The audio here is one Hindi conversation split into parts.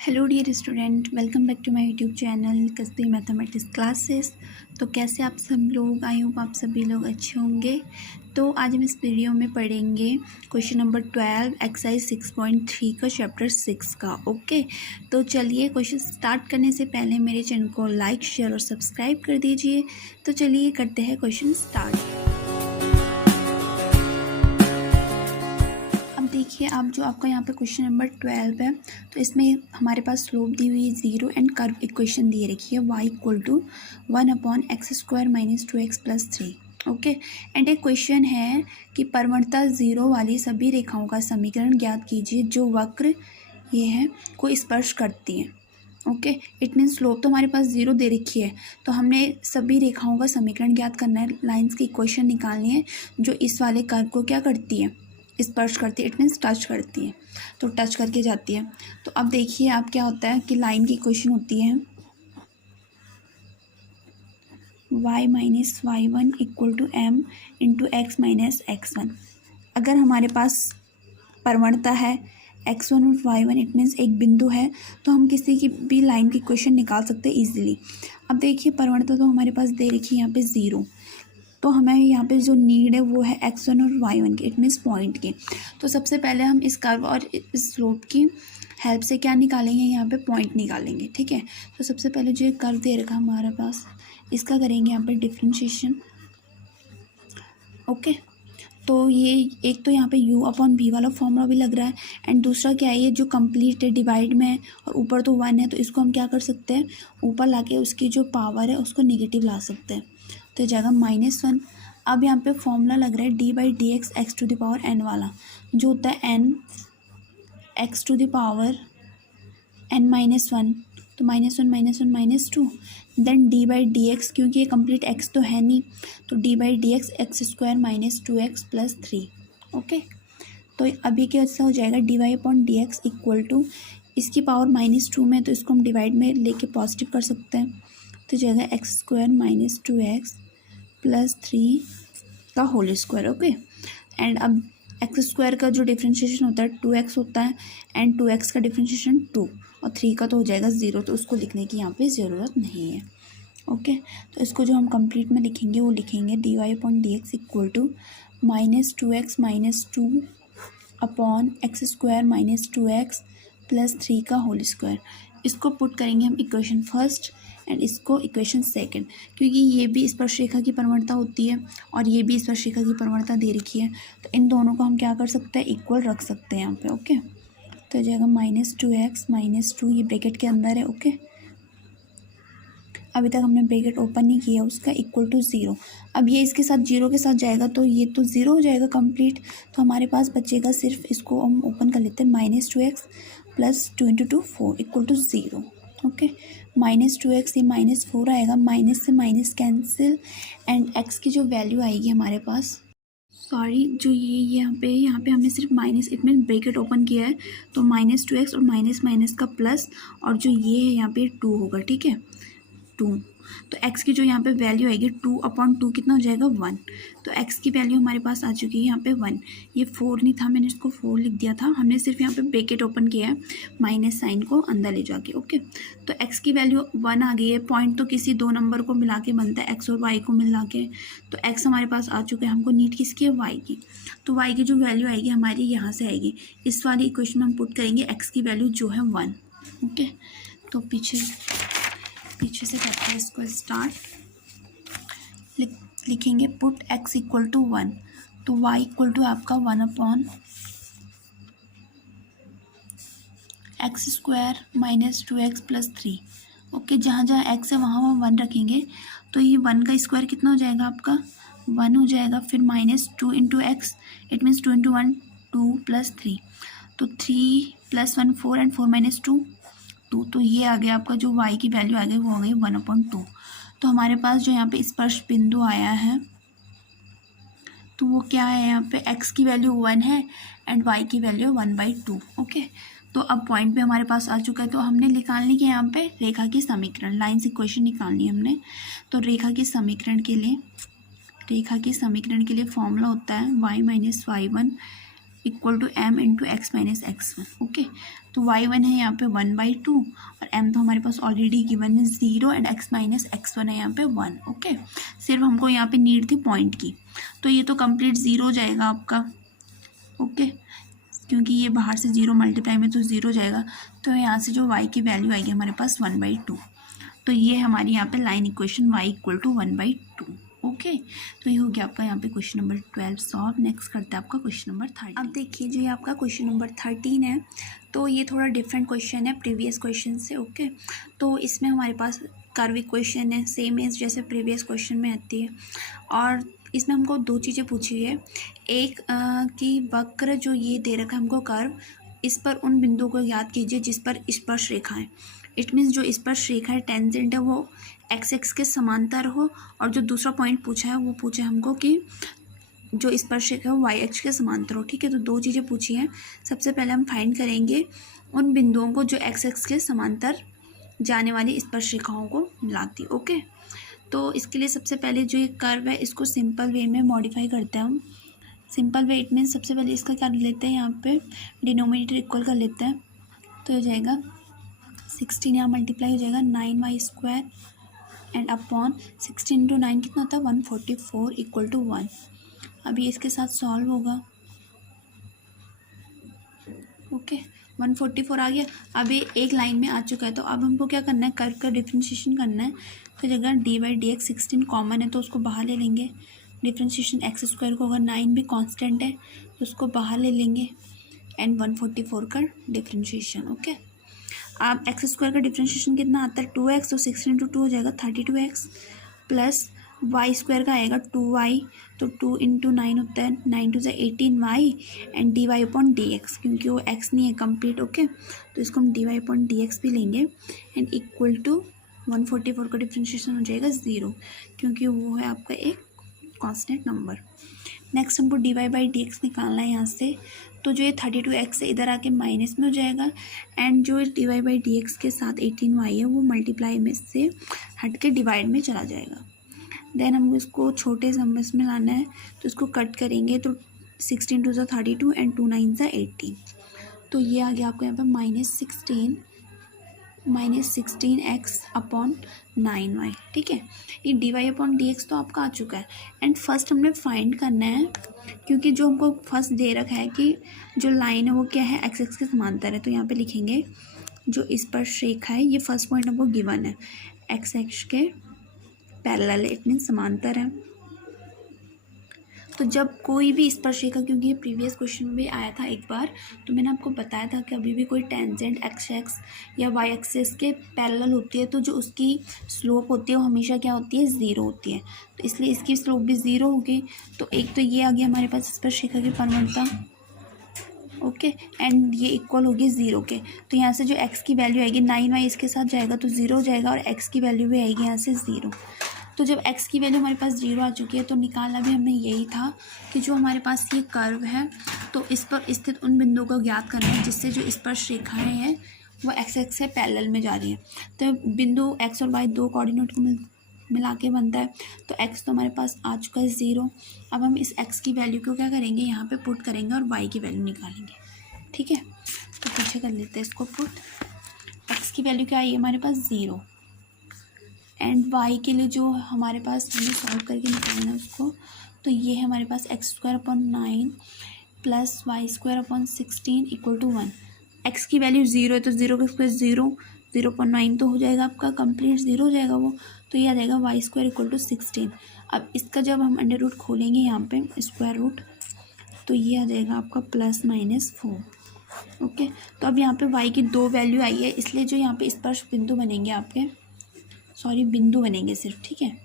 Hello dear student, welcome back to my YouTube channel कस्बी मैथमेटिक्स क्लासेस। तो कैसे आप सब लोग, आई होप आप सभी लोग अच्छे होंगे। तो आज हम इस वीडियो में पढ़ेंगे क्वेश्चन नंबर 12 एक्सरसाइज 6.3 का चैप्टर 6 का। ओके, तो चलिए क्वेश्चन स्टार्ट करने से पहले मेरे चैनल को लाइक, शेयर और सब्सक्राइब कर दीजिए। तो चलिए करते हैं क्वेश्चन स्टार्ट। देखिए आप जो आपका यहाँ पे क्वेश्चन नंबर 12 है, तो इसमें हमारे पास स्लोप दी हुई है 0 एंड कर्व इक्वेशन दी रखी है y equal to 1/x² minus 2x plus 3। Okay, and एक क्वेश्चन है कि परवणता 0 वाली सभी रेखाओं का समीकरण ज्ञात कीजिए जो वक्र ये है को स्पर्श करती हैं। ओके, इट मीन्स स्लोप तो हमारे पास 0 दे रखी है, तो हमने सभी रेखाओं का समीकरण ज्ञात करना है, लाइन्स की इक्वेशन निकालनी है जो इस वाले कर्व को क्या करती है, स्पर्श करती है। इट मीन्स टच करती है, तो टच करके जाती है। तो अब देखिए आप क्या होता है कि लाइन की इक्वेशन होती है y minus y1 equal to m into x minus x1। अगर हमारे पास परवणता है x1 और y1, इट मीन्स एक बिंदु है, तो हम किसी की भी लाइन की इक्वेशन निकाल सकते हैं ईजिली। अब देखिए परवणता तो हमारे पास दे रखी है यहाँ पे 0, तो हमें यहाँ पे जो नीड है वो है x1 और y1 की, इट मीन्स पॉइंट की। तो सबसे पहले हम इस कर्व और इस स्लोप की हेल्प से क्या निकालेंगे, यहाँ पे पॉइंट निकालेंगे। ठीक है, तो सबसे पहले जो कर्व दे रखा हमारे पास, इसका करेंगे यहाँ पे डिफ्रेंशिएशन। ओके, तो ये एक तो यहाँ पे u/v वाला फॉर्मूला भी लग रहा है, एंड दूसरा क्या है, ये जो कंप्लीट है डिवाइड में है और ऊपर तो 1 है, तो इसको हम क्या कर सकते हैं, ऊपर लाके उसकी जो पावर है उसको नेगेटिव ला सकते हैं, तो जाएगा -1। अब यहाँ पे फॉर्मूला लग रहा है d/dx x to the power n वाला, जो होता है n x to the power n-1, तो -1 -1 -2, देन d/dx, क्योंकि ये कंप्लीट x तो है नहीं, तो d/dx x² minus 2x plus 3। Okay, तो अभी कैसा हो जाएगा, dy/dx इक्वल टू, इसकी पावर -2 में, तो इसको हम डिवाइड में लेके पॉजिटिव कर सकते हैं, तो जाएगा x² माइनस 2x प्लस 3 का होल स्क्वायर। ओके, एंड अब x² का जो डिफ्रेंशिएशन होता है 2x होता है, एंड 2x का डिफ्रेंशिएशन 2, और 3 का तो हो जाएगा 0, तो उसको लिखने की यहाँ पे ज़रूरत नहीं है। ओके, तो इसको जो हम कंप्लीट में लिखेंगे वो लिखेंगे dy/dx equal to -2x minus 2 upon x² minus 2x plus 3 का होल स्क्वायर। इसको पुट करेंगे हम इक्वेशन फर्स्ट एंड इसको इक्वेशन सेकंड, क्योंकि ये भी स्पर्शरेखा की परवणता होती है और ये भी स्पर्शरेखा की परवणता दे रखी है, तो इन दोनों को हम क्या कर सकते हैं, इक्वल रख सकते हैं यहाँ पे। ओके, तो हो जाएगा -2x माइनस 2, ये ब्रैकेट के अंदर है। ओके, अभी तक हमने ब्रैकेट ओपन नहीं किया, उसका इक्वल टू 0। अब ये इसके साथ 0 के साथ जाएगा, तो ये तो 0 हो जाएगा कंप्लीट, तो हमारे पास बचेगा सिर्फ, इसको हम ओपन कर लेते हैं, -2x plus 2 × 2 4 equal to 0। Okay, -2x ये -4 आएगा, माइनस से माइनस कैंसिल, एंड x की जो वैल्यू आएगी हमारे पास, सॉरी, जो ये यहाँ पे हमने सिर्फ minus, it mean bracket open किया है, तो -2x और माइनस माइनस का प्लस, और जो ये है यहाँ पे 2 होगा। ठीक है, 2, तो x की जो यहाँ पे वैल्यू आएगी 2/2 कितना हो जाएगा, 1। तो x की वैल्यू हमारे पास आ चुकी है यहाँ पे 1। ये 4 नहीं था, मैंने इसको 4 लिख दिया था, हमने सिर्फ यहाँ पे ब्रैकेट ओपन किया है माइनस साइन को अंदर ले जाके। ओके, तो x की वैल्यू 1 आ गई है। पॉइंट तो किसी दो नंबर को मिला के बनता है, x और y को मिला के, तो x हमारे पास आ चुका है, हमको नीड किसकी है, y की। तो y की जो वैल्यू आएगी हमारी यहाँ से आएगी, इस वाली इक्वेशन में हम पुट करेंगे x की वैल्यू जो है 1। ओके, तो पीछे से करते हैं इसको स्टार्ट, लिखेंगे पुट x इक्वल टू 1, तो y इक्वल टू आपका 1/x² minus 2x plus 3। Okay, जहाँ जहाँ x है वहाँ वहाँ 1 रखेंगे, तो ये 1 का स्क्वायर कितना हो जाएगा आपका, 1 हो जाएगा, फिर -2 × x, इट मीन्स 2 × 1 2 प्लस 3, तो 3 + 1 4 एंड 4 - 2 2, तो ये आ गया आपका, जो y की वैल्यू आ गई वो आ गई 1/2। तो हमारे पास जो यहाँ पे स्पर्श बिंदु आया है, तो वो क्या है, यहाँ पे x की वैल्यू 1 है एंड y की वैल्यू 1/2। ओके, तो अब पॉइंट पे हमारे पास आ चुका है, तो हमने निकालने के यहाँ पे रेखा की समीकरण, लाइन्स इक्वेशन निकालनी है हमने। तो रेखा के समीकरण के लिए फॉर्मूला होता है y - y1 equal to m × x - x1। Okay, तो y1 है यहाँ पे 1/2 और m तो हमारे पास ऑलरेडी गिवन है 0 एंड x माइनस x1 है यहाँ पे 1। ओके, सिर्फ हमको यहाँ पे नीड थी पॉइंट की, तो ये तो कंप्लीट 0 हो जाएगा आपका। ओके, क्योंकि ये बाहर से 0 मल्टीप्लाई में तो 0 जाएगा, तो यहाँ से जो y की वैल्यू आएगी हमारे पास 1/2। तो ये हमारी यहाँ पे line equation y equal to 1/2। Okay, तो ये हो गया आपका यहाँ पे क्वेश्चन नंबर 12 सॉल्व। नेक्स्ट करते हैं आपका क्वेश्चन नंबर 13। अब देखिए जो ये आपका क्वेश्चन नंबर 13 है, तो ये थोड़ा डिफरेंट क्वेश्चन है प्रीवियस क्वेश्चन से। ओके, तो इसमें हमारे पास कर्व इक्वेशन है, सेम एज जैसे प्रीवियस क्वेश्चन में आती है, और इसमें हमको दो चीज़ें पूछी है। एक कि वक्र जो ये दे रखा है हमको कर्व, इस पर उन बिंदुओं को याद कीजिए जिस पर स्पर्श रेखा है। इट मीन्स जो स्पर्श रेखा है, टेंजेंट है, वो एक्स के समांतर हो, और जो दूसरा पॉइंट पूछा है वो पूछा है हमको कि जो स्पर्श रेखा है वो वाई एक्स के समांतर हो। ठीक है, तो दो चीज़ें पूछी हैं। सबसे पहले हम फाइंड करेंगे उन बिंदुओं को जो एक्स के समांतर जाने वाली स्पर्श रेखाओं को मिलाती। ओके, तो इसके लिए सबसे पहले जो ये कर्व है इसको सिंपल वे में मॉडिफाई करते हैं हम। सिंपल वे इट मीन्स सबसे पहले इसका क्या लेते हैं, यहाँ पे डिनोमिनेटर इक्वल कर लेते हैं। तो हो जाएगा 16, यहाँ मल्टीप्लाई हो जाएगा 9y² एंड अपॉन 16 इंटू 9 कितना होता है 144 इक्वल टू 1। अभी इसके साथ सॉल्व होगा। ओके, 144 आ गया। अभी एक लाइन में आ चुका है, तो अब हमको क्या करना है, कर्व का डिफ्रेंशिएशन करना है। तो जगह d/dx 16 कॉमन है तो उसको बाहर ले लेंगे। डिफ्रेंशिएशन x² को, अगर 9 भी कांस्टेंट है तो उसको बाहर ले लेंगे, एंड 144 का डिफ्रेंशिएशन। ओके, अब x² का डिफ्रेंशिएशन कितना आता है 2x, तो 16 इंटू 2 हो जाएगा 32x, प्लस y² का आएगा 2y, तो 2 इंटू 9 होता है 9 टू 18y, एंड dy/dx, क्योंकि वो x नहीं है कंप्लीट। ओके, तो इसको हम dy/dx भी लेंगे, एंड इक्वल टू 144 का डिफ्रेंशिएशन हो जाएगा 0, क्योंकि वो है आपका एक कांस्टेंट नंबर। नेक्स्ट हमको dy/dx निकालना है यहाँ से। तो जो ये 32x है इधर आके माइनस में हो जाएगा, एंड जो dy/dx के साथ 18y है वो मल्टीप्लाई में से हट के डिवाइड में चला जाएगा। देन हमको इसको छोटे नंबर्स में लाना है, तो इसको कट करेंगे तो 16 टू 32 एंड 2 9 18। तो ये आ गया आपको यहाँ पर -16x अपॉन 9y। ठीक है, ये dy/dx तो आपका आ चुका है, एंड फर्स्ट हमने फाइंड करना है, क्योंकि जो हमको फर्स्ट दे रखा है कि जो लाइन है वो क्या है x के समांतर है। तो यहाँ पे लिखेंगे जो स्पर्श रेखा है, ये फर्स्ट पॉइंट हमको गिवन है, x के पैरेलल है, इट मीन समांतर है। तो जब कोई भी स्पर्श रेखा, क्योंकि ये प्रीवियस क्वेश्चन में भी आया था एक बार, तो मैंने आपको बताया था कि अभी भी कोई टेंजेंट x या y एक्सिस के पैरेलल होती है, तो जो उसकी स्लोप होती है वो हमेशा क्या होती है 0 होती है। तो इसलिए इसकी स्लोप भी 0 होगी। तो एक तो ये आ गया हमारे पास स्पर्श रेखा की परवलता। ओके, एंड ये इक्वल होगी 0 के। तो यहाँ से जो x की वैल्यू आएगी 9y इसके साथ जाएगा तो 0 हो जाएगा, और x की वैल्यू भी आएगी यहाँ से 0। तो जब x की वैल्यू हमारे पास 0 आ चुकी है, तो निकालना भी हमें यही था कि जो हमारे पास ये कर्व है, तो इस पर स्थित उन बिंदुओं को ज्ञात करना है जिससे जो स्पर्श रेखाएं हैं वो x से पैरेलल में जा रही है। तो बिंदु x और y दो कोऑर्डिनेट को मिला के बनता है। तो x तो हमारे पास आ चुका है 0। अब हम इस x की वैल्यू को क्या करेंगे, यहाँ पे पुट करेंगे और y की वैल्यू निकालेंगे। ठीक है, तो पीछे कर लेते हैं इसको पुट। x की वैल्यू क्या आई हमारे पास 0, एंड y के लिए जो हमारे पास हमें सॉल्व करके निकालना है उसको, तो ये है हमारे पास x²/9 plus y²/16 equal to 1। x की वैल्यू 0 है तो 0 का स्क्वायर 0, 0.9 तो हो जाएगा आपका कंप्लीट 0 हो जाएगा वो। तो ये आ जाएगा y² इक्वल टू 16। अब इसका जब हम अंडर रूट खोलेंगे यहाँ पे स्क्वायर रूट, तो ये आ जाएगा आपका +-4। ओके, तो अब यहाँ पे y की दो वैल्यू आई है, इसलिए जो यहाँ पे स्पर्श बिंदु बनेंगे आपके, बिंदु बनेंगे सिर्फ। ठीक है,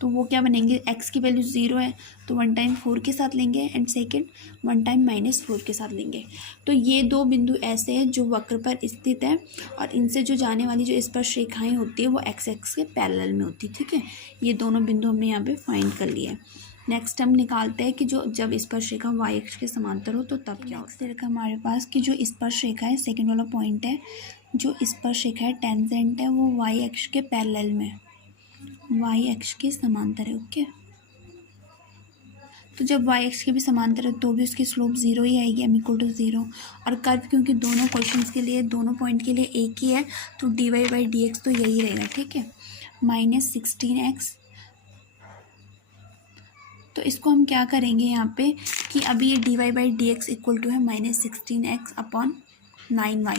तो वो क्या बनेंगे, x की वैल्यू 0 है तो 1 टाइम 4 के साथ लेंगे, एंड सेकेंड 1 टाइम -4 के साथ लेंगे। तो ये दो बिंदु ऐसे हैं जो वक्र पर स्थित है, और इनसे जो जाने वाली जो स्पर्श रेखाएं होती है वो x के पैरेलल में होती है। ठीक है, ये दोनों बिंदु हमने यहाँ पे फाइंड कर लिए। नेक्स्ट हम निकालते हैं कि जो जब स्पर्श रेखा y के समांतर हो तो तब क्या होता है। हमारे पास कि जो स्पर्श रेखा है, सेकेंड वाला पॉइंट है, जो स्पर्श रेखा है टेंजेंट है वो y के पैरेलल में, y के समांतर है। ओके, तो जब वाई एक्स के भी समांतर है तो भी उसकी स्लोप ज़ीरो ही आएगी, m इक्वल टू ज़ीरो। और कर्व क्योंकि दोनों क्वेश्चंस के लिए दोनों पॉइंट के लिए एक ही है तो dy बाई डी एक्स तो यही रहेगा, ठीक है, -16x। तो इसको हम क्या करेंगे यहाँ पे कि अभी ये dy by D X equal to है -16x अपॉन 9y।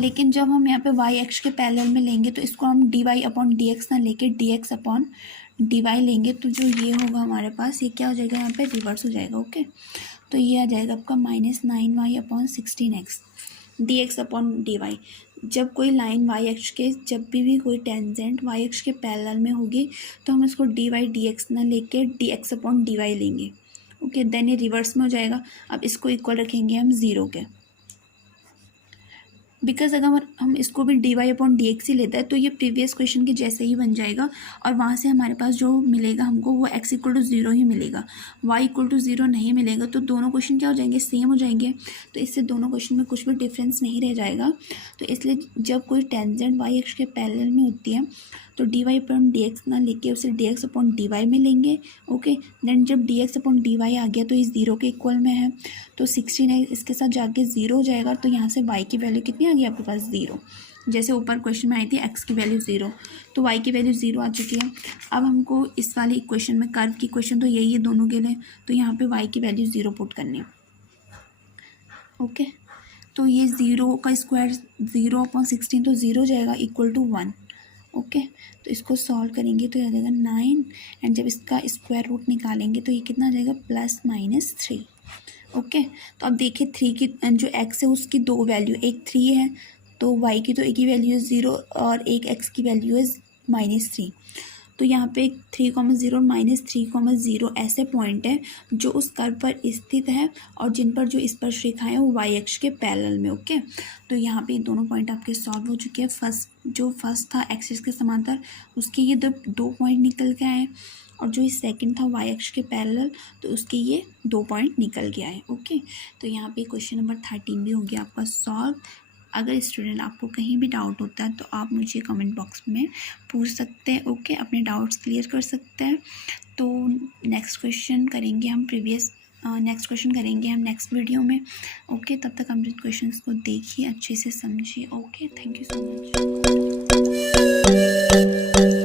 लेकिन जब हम यहाँ पे वाई एक्स के पैरेलल में लेंगे तो इसको हम D Y upon D X ना लेके D X upon D Y लेंगे, तो जो ये होगा हमारे पास, ये क्या हो जाएगा, यहाँ पे रिवर्स हो जाएगा। ओके, तो ये आ जाएगा आपका -9y upon 16x D X upon D Y. जब कोई लाइन वाई एक्स के, जब भी कोई टेंजेंट वाई एक्स के पैरेलल में होगी तो हम इसको डी वाई डी एक्स ना लेके D X upon D Y लेंगे। ओके, देन ये रिवर्स में हो जाएगा। अब इसको इक्वल रखेंगे हम ज़ीरो के, बिकॉज अगर हम इसको भी D Y upon D X ही लेता है तो ये प्रीवियस क्वेश्चन के जैसे ही बन जाएगा और वहाँ से हमारे पास जो मिलेगा हमको वो एक्स इक्वल टू ज़ीरो ही मिलेगा, वाई इक्वल टू ज़ीरो नहीं मिलेगा। तो दोनों क्वेश्चन क्या हो जाएंगे, सेम हो जाएंगे। तो इससे दोनों क्वेश्चन में कुछ भी डिफरेंस नहीं रह जाएगा। तो इसलिए जब कोई टेंजेंट वाई एक्स के पैरेलल में होती है तो D Y upon D X ना लेके उसे D X upon D Y में लेंगे। ओके, देन जब D X upon D Y आ गया तो ये ज़ीरो के इक्वल में है, तो 16 इसके साथ जाके ज़ीरो हो जाएगा। तो यहाँ से वाई की वैल्यू कितनी आ गई आपके पास, ज़ीरो। जैसे ऊपर क्वेश्चन में आई थी एक्स की वैल्यू ज़ीरो, तो वाई की वैल्यू ज़ीरो आ चुकी है। अब हमको इस वाली इक्वेशन में, कर्व की इक्वेशन तो यही है दोनों के लिए, तो यहाँ पे वाई की वैल्यू ज़ीरो पुट करनी है। ओके, तो ये ज़ीरो का स्क्वायर 0 अपॉन 16 तो ज़ीरो हो जाएगा इक्वल टू 1। ओके, तो इसको सॉल्व करेंगे तो ये आ जाएगा 9 एंड जब इसका स्क्वायर रूट निकालेंगे तो ये कितना आ जाएगा, +-3। ओके, तो अब देखिए 3 की जो x है उसकी दो वैल्यू, एक 3 है तो y की तो एक ही वैल्यू है 0 और एक x की वैल्यू है -3। तो यहाँ पे 3,0 और -3,0 ऐसे पॉइंट हैं जो उस कर्व पर स्थित है और जिन पर जो स्पर्श रेखाएं हैं वो वाई एक्स के पैरेलल में। ओके, तो यहाँ पे दोनों पॉइंट आपके सॉल्व हो चुके हैं। फर्स्ट था एक्सिस के समांतर, उसके ये दो पॉइंट निकल के आए, और जो सेकंड था वाई एक्स के पैरेलल तो उसके ये 2 पॉइंट निकल के आए। ओके, तो यहाँ पे क्वेश्चन नंबर 13 भी हो गया आपका सॉल्व। अगर स्टूडेंट आपको कहीं भी डाउट होता है तो आप मुझे कमेंट बॉक्स में पूछ सकते हैं। ओके, अपने डाउट्स क्लियर कर सकते हैं। तो नेक्स्ट क्वेश्चन करेंगे हम नेक्स्ट वीडियो में। ओके, तब तक हम क्वेश्चंस को देखिए, अच्छे से समझिए। Okay, thank you so much.